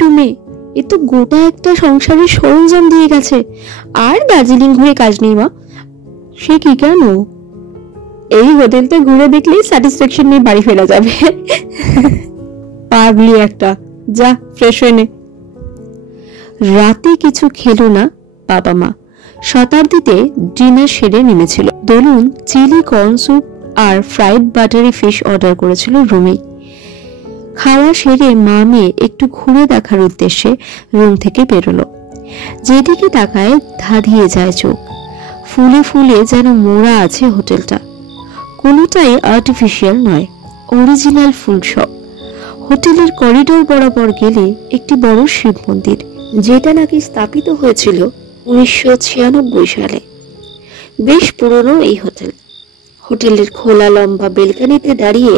রুমে, এ তো গোটা একটা সংসারের সরঞ্জাম দিয়ে গেছে। আর দার্জিলিং ঘুরে কাজ নেই মা। সে কি, কেন? এই হোটেলটা ঘুরে দেখলেই স্যাটিসফ্যাকশন নিয়ে বাড়ি ফেরা যাবে। পাগলি একটা, যা ফ্রেশ হয়ে নে। রাতে কিছু খেলো না বাবা মা। শতাব্দীতে ডিনার সেরে নেমেছিল। দোলন চিলি কর্ন স্যুপ আর ফ্রাইড বাটারি ফিশ অর্ডার করেছিল রুমে। খাওয়া সেরে মা মেয়ে একটু ঘুরে দেখার উদ্দেশ্যে রুম থেকে বেরোলো। যেদিকে তাকায় ধাঁধিয়ে যায় চোখ। ফুলে ফুলে যেন মোড়া আছে হোটেলটা। কোনোটাই আর্টিফিশিয়াল নয়, অরিজিনাল ফুল সব। হোটেলের করিডোর বরাবর গেলে একটি বড় শিব মন্দির, যেটা নাকি স্থাপিত হয়েছিল 1996 সালে। বেশ পুরনো এই হোটেল। হোটেলের খোলা লম্বা বেলকানিতে দাঁড়িয়ে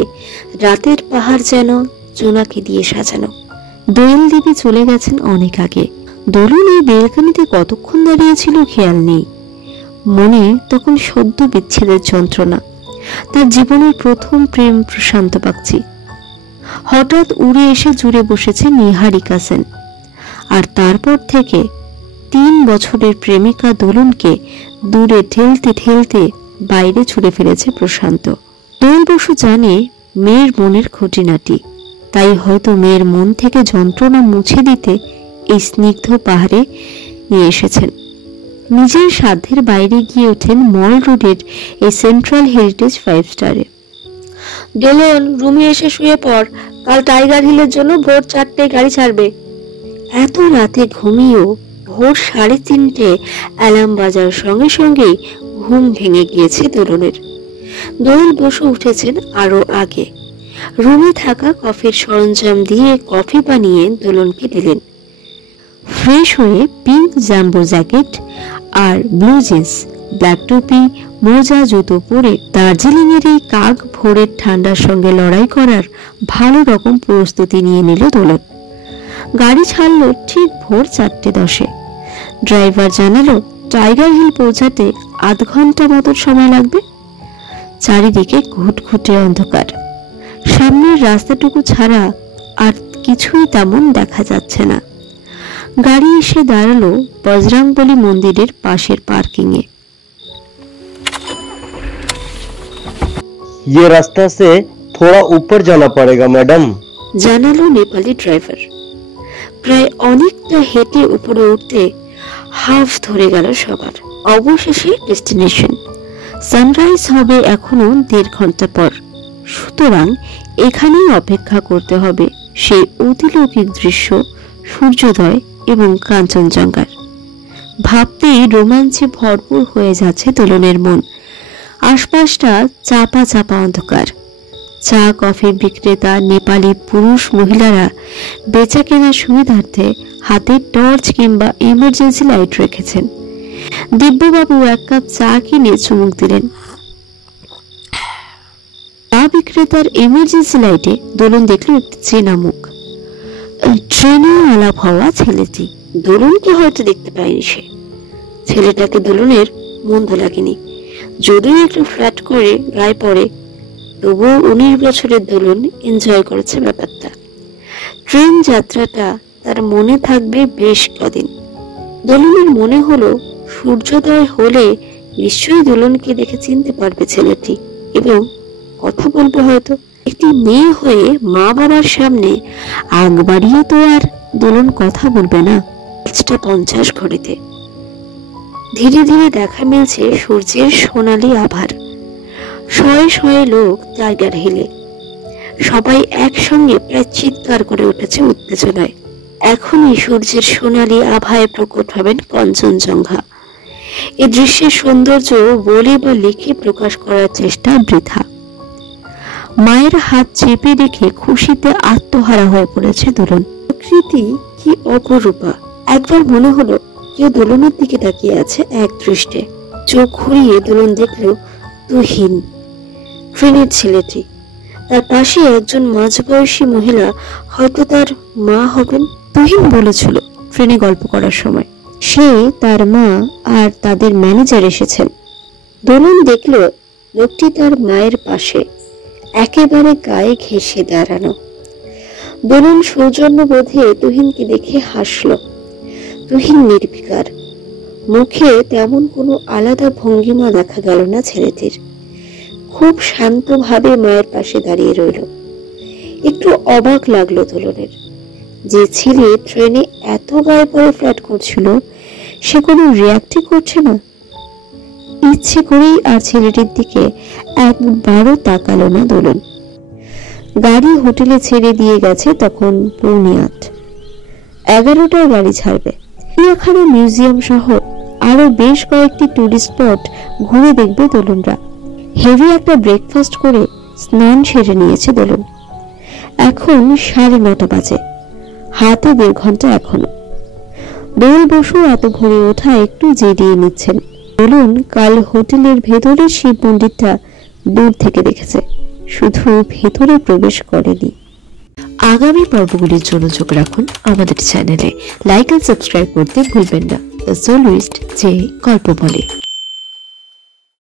রাতের পাহাড় যেন জোনাকি দিয়ে সাজানো। দোয়েল দেবী চলে গেছেন অনেক আগে। দোলন এই বেলকানিতে কতক্ষণ দাঁড়িয়েছিল খেয়াল নেই। মনে তখন সদ্য বিচ্ছেদের যন্ত্রণা, তার জীবনের প্রথম প্রেম প্রশান্ত বাগচি। হঠাৎ উড়ে এসে জুড়ে বসেছে নিহারিকা সেন। আর তারপর থেকে 3 বছরের প্রেমিকা দোলনকে দূরে ঠেলতে ঠেলতে বাইরে ছুড়ে ফেলেছে প্রশান্ত। দোল বসু জানে মেয়ের মনের খুঁটিনাটি, তাই হয়তো মেয়ের মন থেকে যন্ত্রণা মুছে দিতে এই স্নিগ্ধ পাহাড়ে নিয়ে এসেছেন। নিজের সাধ্যের বাইরে গিয়ে ওঠেন মল রোডের এই সেন্ট্রাল হেরিটেজ 5 স্টারে। দোলন, রুমে এসে শুয়ে পড়, কাল টাইগার হিলের জন্য ভোর 4টায় গাড়ি ছাড়বে। এত রাতে ঘুমিয়েও ভোর 3:30 অ্যালার্ম বাজার সঙ্গে সঙ্গেই ঘুম ভেঙে গিয়েছে দোলনের। দোল বসে উঠেছেন আরো আগে। রুমে থাকা কফির সরঞ্জাম দিয়ে কফি বানিয়ে দোলনকে দিলেন। ফ্রেশ হয়ে পিঙ্ক জাম্বো জ্যাকেট আর ব্লু জিন্স, ব্ল্যাক টুপি, মোজা, জুতো পরে দার্জিলিং এর এই কাক ভোরের ঠান্ডার সঙ্গে লড়াই করার ভালো রকম প্রস্তুতি নিয়ে নিল দোলন। গাড়ি ছাড়লো ঠিক ভোর 4:10। ড্রাইভার জানালো টাইগার হিল পৌঁছাতে আধ ঘন্টা মতো সময় লাগবে। চারিদিকে ঘুটঘুটে অন্ধকার। সামনের রাস্তাটুকু ছাড়া আর কিছুই তেমন দেখা যাচ্ছে না। গাড়ি এসে দাঁড়ালো বজরংবলী মন্দিরের পাশের পার্কিং এ। ये रास्ता से थोड़ा ऊपर जाना पड़ेगा मैडम, জানালো নেপালি ড্রাইভার। প্রায় অনেকটা হেঁটে উপরে উঠতে হাফ ধরে গেল সবার। অবশেষে ডেস্টিনেশন। সানরাইজ হবে এখনো 1.5 ঘন্টা পর। সুতরাং এখানেই অপেক্ষা করতে হবে সেই অতিলৌকিক দৃশ্য, সূর্যোদয় এবং কাঞ্চনজঙ্ঘার। ভাবতেই রোমাঞ্চে ভরপুর হয়ে যাচ্ছে দোলনের মন। আশপাশটা চাপা চাপা অন্ধকার। চা কফি বিক্রেতা নেপালি পুরুষ মহিলারা বেচা কেনার সুবিধার্থে হাতে টর্চ কিংবা ইমার্জেন্সি লাইট রেখেছেন। দিব্যবাবু 1 কাপ চা কিনে চুমুক দিলেন। চা বিক্রেতার ইমার্জেন্সি লাইটে দোলন দেখল একটি চেনা মুখ। ট্রেনে আলাপ হওয়া ছেলেটি। দোলনকে হয়তো দেখতে পায়নি সে। ছেলেটাকে দোলনের মন্দ লাগেনি, যদিও একটু ফ্ল্যাট করে গায়ে পড়ে, তবুও 19 বছরের দোলন এনজয় করেছে ব্যাপারটা। ট্রেন যাত্রাটা তার মনে থাকবে বেশ কদিন। দোলনের মনে হলো সূর্যোদয় হলে নিশ্চয়ই দোলনকে দেখে চিনতে পারবে ছেলেটি এবং কথা বলবে হয়তো। একটি মেয়ে হয়ে মা বাবার সামনে আগ বাড়িয়ে তো আর দোলন কথা বলবে না। 50 ঘড়িতে ধীরে ধীরে দেখা মিলছে সূর্যের সোনালী আভার। শয়ে শয়ে লোক টাইগার হিলে। সবাই একসঙ্গে প্রায় চিৎকার করে উঠেছে উত্তেজনায়। এখনই সূর্যের সোনালী আভায় প্রকট হবেন কাঞ্চনজঙ্ঘা। এই দৃশ্যের সৌন্দর্য বলে বা লিখে প্রকাশ করার চেষ্টা বৃথা। মায়ের হাত চেপে রেখে খুশিতে আত্মহারা হয়ে পড়েছে দোলন। প্রকৃতি কি অপরূপা! একবার মনে হলো কেউ দোলনের দিকে তাকিয়ে আছে এক দৃষ্টে। চোখ ঘুরিয়ে দোলন দেখল তুহিন, ট্রেনের ছেলেটি। তার পাশে একজন মাঝবয়সী মহিলা, হয়তো তার মা হবেন। তুহিন বলেছিল ট্রেনে গল্প করার সময় সে, তার মা আর তাদের ম্যানেজার এসেছেন। দোলন দেখল লোকটি তার মায়ের পাশে, একেবারে গায়ে ঘেঁষে দাঁড়ানো। দোলন সৌজন্য বোধে তুহিনকে দেখে হাসল। তুহিন নির্বিকার, মুখে তেমন কোনো আলাদা ভঙ্গিমা দেখা গেল না ছেলেটির। খুব শান্তভাবে মায়ের পাশে দাঁড়িয়ে রইল। একটু অবাক লাগলো দোলনের, যে ছেলে ট্রেনে এত গায়ে পড়ে ফ্ল্যাট করছিল সে কোনো রিয়াক্টই করছে না। ইচ্ছে করেই আর ছেলেটির দিকে একবারও তাকালো না দোলন। গাড়ি হোটেলে ছেড়ে দিয়ে গেছে তখন 8:45। 11টায় গাড়ি ছাড়বে। চিড়িয়াখানা, মিউজিয়াম সহ আরো বেশ কয়েকটি টুরিস্ট স্পট ঘুরে দেখবে দোলনরা। হেভি একটা ব্রেকফাস্ট করে স্নান সেরে নিয়েছে দোলন। এখন 9:30 বাজে, হাতে 1.5 ঘন্টা এখনো। দোল বসু এত ভোরে ওঠা একটু জেরিয়ে নিচ্ছেন। দোলন কাল হোটেলের ভেতরের শিব মন্দিরটা দূর থেকে দেখেছে, শুধু ভেতরে প্রবেশ করেনি। আগামী পর্বগুলির জন্য চোখ রাখুন আমাদের চ্যানেলে। লাইক ও সাবস্ক্রাইব করতে ভুলবেন না। দ্য সোলোইস্ট যে গল্প বলে।